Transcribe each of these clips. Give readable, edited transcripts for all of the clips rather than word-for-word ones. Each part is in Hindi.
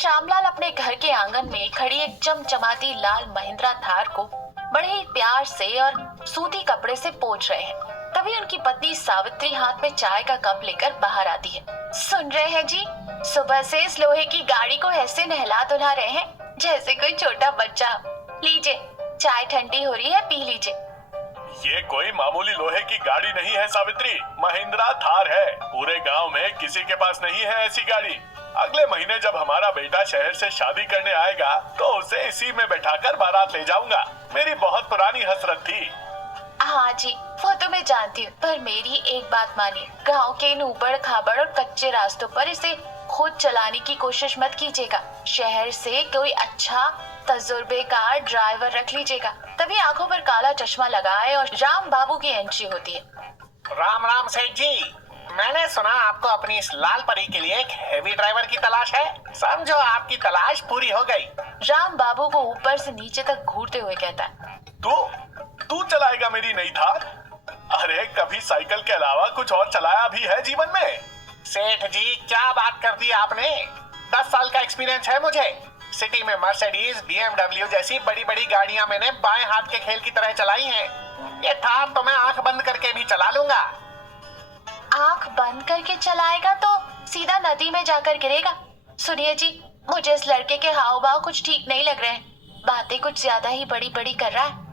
सेठ रामलाल अपने घर के आंगन में खड़ी एक चमचमाती लाल महिंद्रा थार को बड़े ही प्यार से और सूती कपड़े से पोंछ रहे हैं। तभी उनकी पत्नी सावित्री हाथ में चाय का कप लेकर बाहर आती है। सुन रहे हैं जी, सुबह से इस लोहे की गाड़ी को ऐसे नहला धुला रहे हैं जैसे कोई छोटा बच्चा। लीजिए, चाय ठंडी हो रही है, पी लीजिए। ये कोई मामूली लोहे की गाड़ी नहीं है सावित्री, महिंद्रा थार है। पूरे गांव में किसी के पास नहीं है ऐसी गाड़ी। अगले महीने जब हमारा बेटा शहर से शादी करने आएगा तो उसे इसी में बैठाकर बारात ले जाऊंगा। मेरी बहुत पुरानी हसरत थी। हाँ जी, वो तो मैं जानती हूँ, पर मेरी एक बात मानिए, गांव के इन ऊबड़ खाबड़ और कच्चे रास्तों पर इसे खुद चलाने की कोशिश मत कीजिएगा। शहर से कोई अच्छा तजुर्बेकार ड्राइवर रख लीजिएगा। तभी आंखों पर काला चश्मा लगाए और राम बाबू की एंट्री होती है। राम राम सेठ जी, मैंने सुना आपको अपनी इस लाल परी के लिए एक हेवी ड्राइवर की तलाश है। समझो आपकी तलाश पूरी हो गई। राम बाबू को ऊपर से नीचे तक घूरते हुए कहता है। तू चलाएगा मेरी नई थार? अरे कभी साइकिल के अलावा कुछ और चलाया भी है जीवन में? सेठ जी, क्या बात कर दी आपने। 10 साल का एक्सपीरियंस है मुझे। सिटी में मर्सिडीज, BMW जैसी बड़ी बड़ी गाड़ियां मैंने बाएं हाथ के खेल की तरह चलाई हैं। ये थार तो मैं आंख बंद करके भी चला लूंगा। आंख बंद करके चलाएगा तो सीधा नदी में जाकर गिरेगा। सुनिए जी, मुझे इस लड़के के हाव भाव कुछ ठीक नहीं लग रहे हैं। बातें कुछ ज्यादा ही बड़ी बड़ी कर रहा है।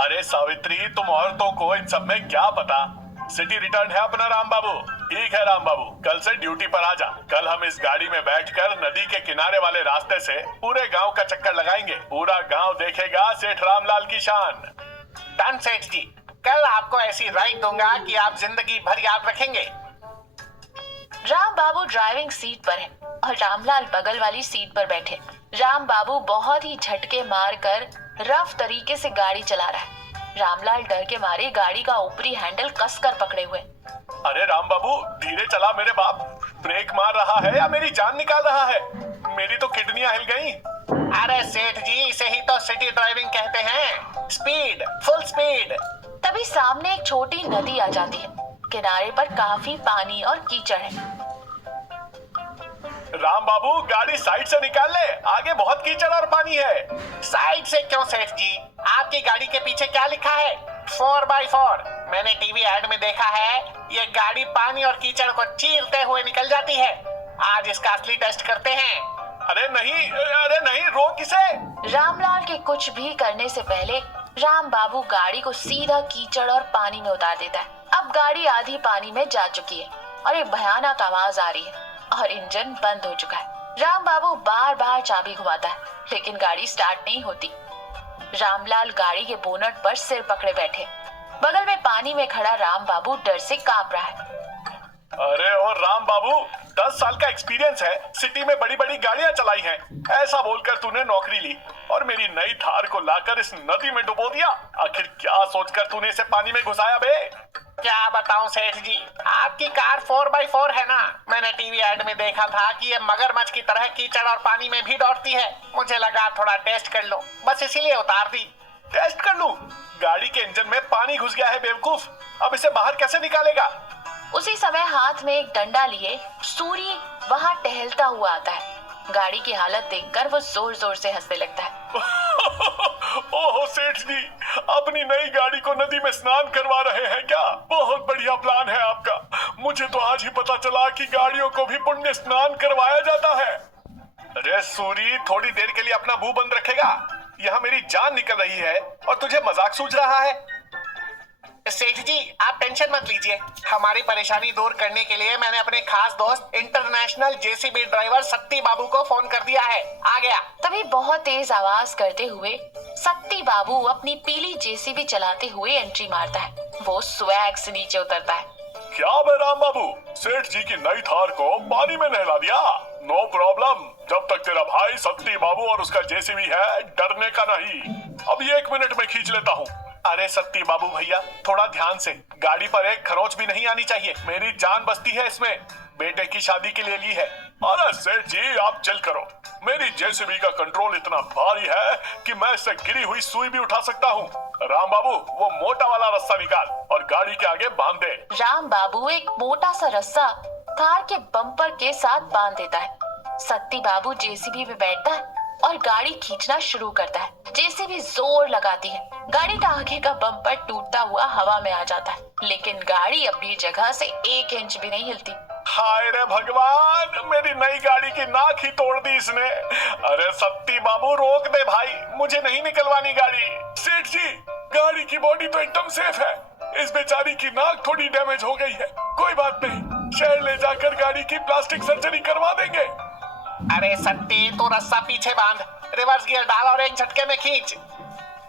अरे सावित्री, तुम औरतों को इन सब में क्या पता। सिटी रिटर्न है अपना राम बाबू। ठीक है राम बाबू, कल से ड्यूटी पर आ जा। कल हम इस गाड़ी में बैठकर नदी के किनारे वाले रास्ते से पूरे गांव का चक्कर लगाएंगे। पूरा गांव देखेगा सेठ रामलाल की शान। डन सेठ जी, कल आपको ऐसी राइड दूंगा कि आप जिंदगी भर याद रखेंगे। राम बाबू ड्राइविंग सीट पर है और रामलाल बगल वाली सीट पर बैठे। राम बाबू बहुत ही झटके मारकर रफ तरीके से गाड़ी चला रहा है। रामलाल डर के मारे गाड़ी का ऊपरी हैंडल कसकर पकड़े हुए। अरे राम बाबू, धीरे चला मेरे बाप। ब्रेक मार रहा है या मेरी जान निकाल रहा है? मेरी तो किडनियां हिल गई। अरे सेठ जी, इसे ही तो सिटी ड्राइविंग कहते हैं। Speed, full speed. तभी सामने एक छोटी नदी आ जाती है। किनारे पर काफी पानी और कीचड़ है। राम बाबू, गाड़ी साइड से निकाल ले, आगे बहुत कीचड़ और पानी है। साइड से क्यों सेठ जी? आपकी गाड़ी के पीछे क्या लिखा है? 4x4। मैंने टीवी एड में देखा है। ये गाड़ी पानी और कीचड़ को चीरते हुए निकल जाती है। आज इसका असली टेस्ट करते हैं। अरे नहीं, रोक इसे। रामलाल के कुछ भी करने से पहले राम बाबू गाड़ी को सीधा कीचड़ और पानी में उतार देता है। अब गाड़ी आधी पानी में जा चुकी है और एक भयानक आवाज आ रही है और इंजन बंद हो चुका है। राम बाबू बार बार चाबी घुमाता है लेकिन गाड़ी स्टार्ट नहीं होती। रामलाल गाड़ी के बोनट पर सिर पकड़े बैठे। बगल में पानी में खड़ा राम बाबू डर से कांप रहा है। अरे और राम बाबू, 10 साल का एक्सपीरियंस है, सिटी में बड़ी बड़ी गाड़ियां चलाई हैं। ऐसा बोलकर तूने नौकरी ली और मेरी नई थार को लाकर इस नदी में डुबो दिया। आखिर क्या सोचकर तूने इसे पानी में घुसाया बे? क्या बताऊं सेठ जी, आपकी कार 4x4 है ना। मैंने टीवी एड में देखा था कि ये मगरमच्छ की तरह कीचड़ और पानी में भी दौड़ती है। मुझे लगा थोड़ा टेस्ट कर लो, बस इसीलिए उतार दी। टेस्ट कर लूं? गाड़ी के इंजन में पानी घुस गया है बेवकूफ। अब इसे बाहर कैसे निकालेगा? उसी समय हाथ में एक डंडा लिए सूरी वहां टहलता हुआ आता है। गाड़ी की हालत देखकर वो जोर जोर से हंसने लगता है। ओहो सेठ जी, अपनी नई गाड़ी को नदी में स्नान करवा रहे हैं क्या? बहुत बढ़िया प्लान है आपका। मुझे तो आज ही पता चला कि गाड़ियों को भी पुण्य स्नान करवाया जाता है। अरे सूरी, थोड़ी देर के लिए अपना मुंह बंद रखेगा? यहाँ मेरी जान निकल रही है और तुझे मजाक सूझ रहा है। सेठ जी, आप टेंशन मत लीजिए। हमारी परेशानी दूर करने के लिए मैंने अपने खास दोस्त इंटरनेशनल JCB ड्राइवर सत्ती बाबू को फोन कर दिया है। आ गया। तभी बहुत तेज आवाज करते हुए सत्ती बाबू अपनी पीली JCB चलाते हुए एंट्री मारता है। वो स्वैग से नीचे उतरता है। क्या बे राम बाबू, सेठ जी की नई थार को पानी में नहला दिया? नो प्रॉब्लम, जब तक तेरा भाई सत्ती बाबू और उसका JCB है, डरने का नहीं। अब 1 मिनट में खींच लेता हूँ। अरे सत्ती बाबू भैया, थोड़ा ध्यान से। गाड़ी पर एक खरोंच भी नहीं आनी चाहिए। मेरी जान बसती है इसमें। बेटे की शादी के लिए ली है। अरे सेठ जी, आप चिल करो। मेरी JCB का कंट्रोल इतना भारी है कि मैं इससे गिरी हुई सुई भी उठा सकता हूँ। राम बाबू, वो मोटा वाला रस्सा निकाल और गाड़ी के आगे बांध दे। राम बाबू एक मोटा सा रस्सा थार के बम्पर के साथ बांध देता है। सत्ती बाबू जेसीबी में बैठता है और गाड़ी खींचना शुरू करता है। जेसीबी जोर लगाती है। गाड़ी का आगे का बम्पर टूटता हुआ हवा में आ जाता है, लेकिन गाड़ी अपनी जगह से 1 इंच भी नहीं हिलती। हाय रे भगवान, मेरी नई गाड़ी की नाक ही तोड़ दी इसने। अरे सत्ती बाबू रोक दे भाई, मुझे नहीं निकलवानी गाड़ी। सेठ जी, गाड़ी की बॉडी तो एकदम सेफ है, इस बेचारी की नाक थोड़ी डैमेज हो गई है। कोई बात नहीं, शहर ले जाकर गाड़ी की प्लास्टिक सर्जरी करवा देंगे। अरे सत्ती, तू रस्सा पीछे बांध, रिवर्स गियर डाल और एक झटके में खींच।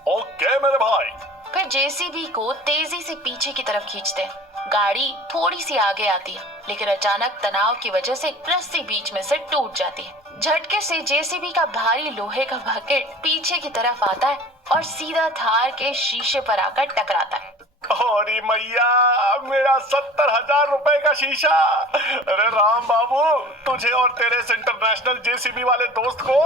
ओके मेरे भाई। फिर जेसीबी को तेजी से पीछे की तरफ खींचते हैं। गाड़ी थोड़ी सी आगे आती है, लेकिन अचानक तनाव की वजह से रस्सी बीच में से टूट जाती है। झटके से जेसीबी का भारी लोहे का बकेट पीछे की तरफ आता है और सीधा थार के शीशे पर आकर टकराता है। अरे मैया, मेरा 70,000 रुपए का शीशा। अरे राम बाबू, तुझे और तेरे इस इंटरनेशनल जेसीबी वाले दोस्त को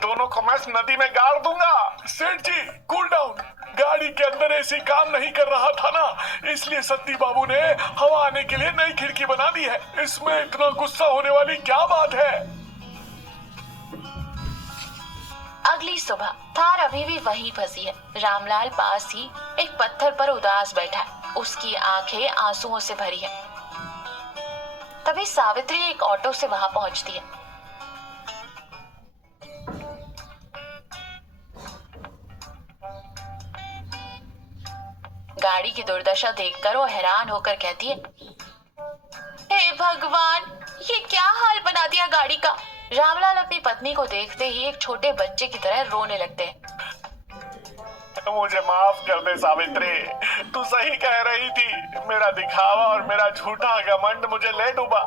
दोनों को मैं नदी में गाड़ दूंगा। सेठ जी, कूल डाउन। गाड़ी के अंदर एसी काम नहीं कर रहा था ना, इसलिए सत्ती बाबू ने हवा आने के लिए नई खिड़की बना दी है। इसमें इतना गुस्सा होने वाली क्या बात है। अगली सुबह थार अभी भी वहीं फंसी है। रामलाल पास ही एक पत्थर पर उदास बैठा है। उसकी आंखें आंसुओं से भरी है। तभी सावित्री एक ऑटो से वहां पहुंचती है। गाड़ी की दुर्दशा देखकर वो हैरान होकर कहती है, हे भगवान, ये क्या हाल बना दिया गाड़ी का। रामलाल अपनी पत्नी को देखते ही एक छोटे बच्चे की तरह रोने लगते हैं। मुझे माफ कर दे सावित्री, तू सही कह रही थी। मेरा दिखावा और मेरा झूठा घमंड मुझे ले डूबा।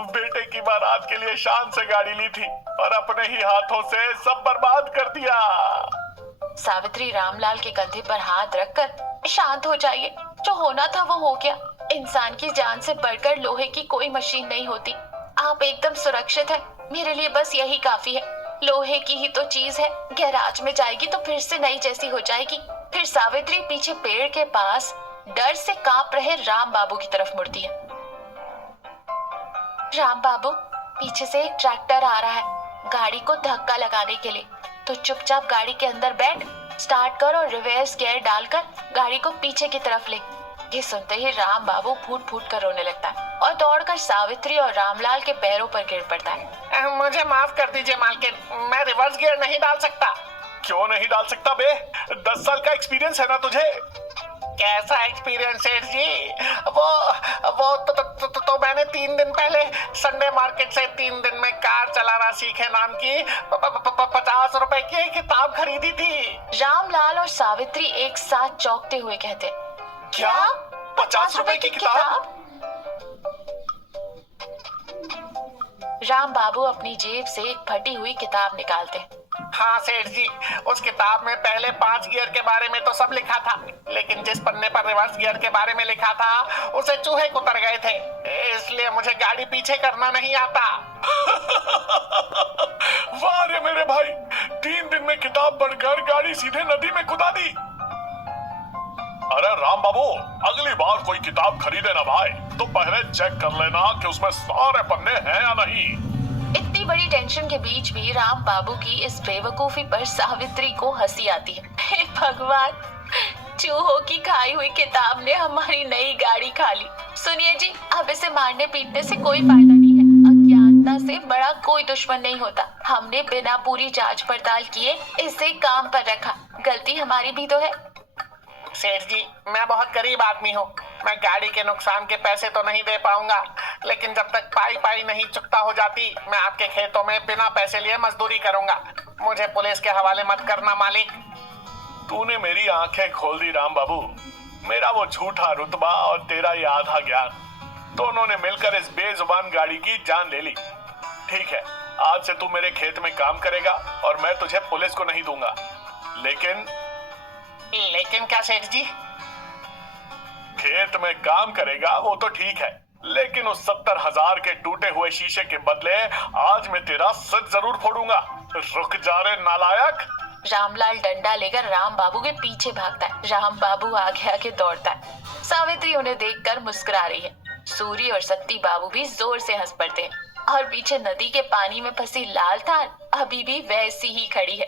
बेटे की बारात के लिए शान से गाड़ी ली थी और अपने ही हाथों से सब बर्बाद कर दिया। सावित्री रामलाल के कंधे पर हाथ रखकर, शांत हो जाइए, जो होना था वो हो गया। इंसान की जान से बढ़कर लोहे की कोई मशीन नहीं होती। आप एकदम सुरक्षित हैं। मेरे लिए बस यही काफी है। लोहे की ही तो चीज है, गैराज में जाएगी तो फिर से नई जैसी हो जाएगी। फिर सावित्री पीछे पेड़ के पास डर से कांप रहे राम बाबू की तरफ मुड़ती है। राम बाबू, पीछे से एक ट्रैक्टर आ रहा है गाड़ी को धक्का लगाने के लिए, तो चुपचाप गाड़ी के अंदर बैठ, स्टार्ट कर और रिवर्स गियर डालकर गाड़ी को पीछे की तरफ ले। ये सुनते ही राम बाबू फूट फूट कर रोने लगता है और दौड़कर सावित्री और रामलाल के पैरों पर गिर पड़ता है। मुझे माफ कर दीजिए मालकिन, मैं रिवर्स गियर नहीं डाल सकता। क्यों नहीं डाल सकता बे? 10 साल का एक्सपीरियंस है ना तुझे। कैसा एक्सपीरियंस सेठ जी? वो तो मैंने 3 दिन पहले संडे मार्केट से 3 दिन में कार चलाना सीखे नाम की 50 रुपए की किताब खरीदी थी। रामलाल और सावित्री एक साथ चौंकते हुए कहते, क्या? 50 रुपए की किताब? राम बाबू अपनी जेब से एक फटी हुई किताब निकालते हैं। हाँ सेठ जी, उस किताब में पहले 5 गियर के बारे में तो सब लिखा था, लेकिन जिस पन्ने पर रिवर्स गियर के बारे में लिखा था उसे चूहे उतर गए थे, इसलिए मुझे गाड़ी पीछे करना नहीं आता। वाह रे मेरे भाई, 3 दिन में किताब पढ़कर गाड़ी सीधे नदी में कुदा दी। अरे राम बाबू, अगली बार कोई किताब खरीदे ना भाई, तो पहले चेक कर लेना कि उसमें सारे पन्ने हैं या नहीं। इतनी बड़ी टेंशन के बीच भी राम बाबू की इस बेवकूफी पर सावित्री को हंसी आती है। हे भगवान, चूहों की खाई हुई किताब ने हमारी नई गाड़ी खा ली। सुनिए जी, अब इसे मारने पीटने से कोई फायदा नहीं है। अज्ञानता से बड़ा कोई दुश्मन नहीं होता। हमने बिना पूरी जांच पड़ताल किए इसे काम पर रखा, गलती हमारी भी तो है। सेठ जी, मैं बहुत गरीब आदमी हूँ, मैं गाड़ी के नुकसान के पैसे तो नहीं दे पाऊंगा, लेकिन जब तक पाई नहीं चुकता हो जाती, मैं आपके खेतों में बिना पैसे लिए मजदूरी करूंगा। मुझे पुलिस के हवाले मत करना मालिक। तूने मेरी आंखें खोल दी राम बाबू। मेरा वो झूठा रुतबा और तेरा ये आधा ज्ञान, दोनों ने मिलकर इस बेजुबान गाड़ी की जान ले ली। ठीक है, आज से तू मेरे खेत में काम करेगा और मैं तुझे पुलिस को नहीं दूंगा। लेकिन क्या सेठ जी? खेत में काम करेगा वो तो ठीक है, लेकिन उस 70,000 के टूटे हुए शीशे के बदले आज मैं तेरा सर जरूर फोड़ूंगा। रुक जा रे नालायक। रामलाल डंडा लेकर राम बाबू के पीछे भागता है। राम बाबू आगे आगे दौड़ता है। सावित्री उन्हें देखकर मुस्कुरा रही है। सूरी और सत्ती बाबू भी जोर से हंस पड़ते हैं। और पीछे नदी के पानी में फंसी लाल थार अभी भी वैसी ही खड़ी है।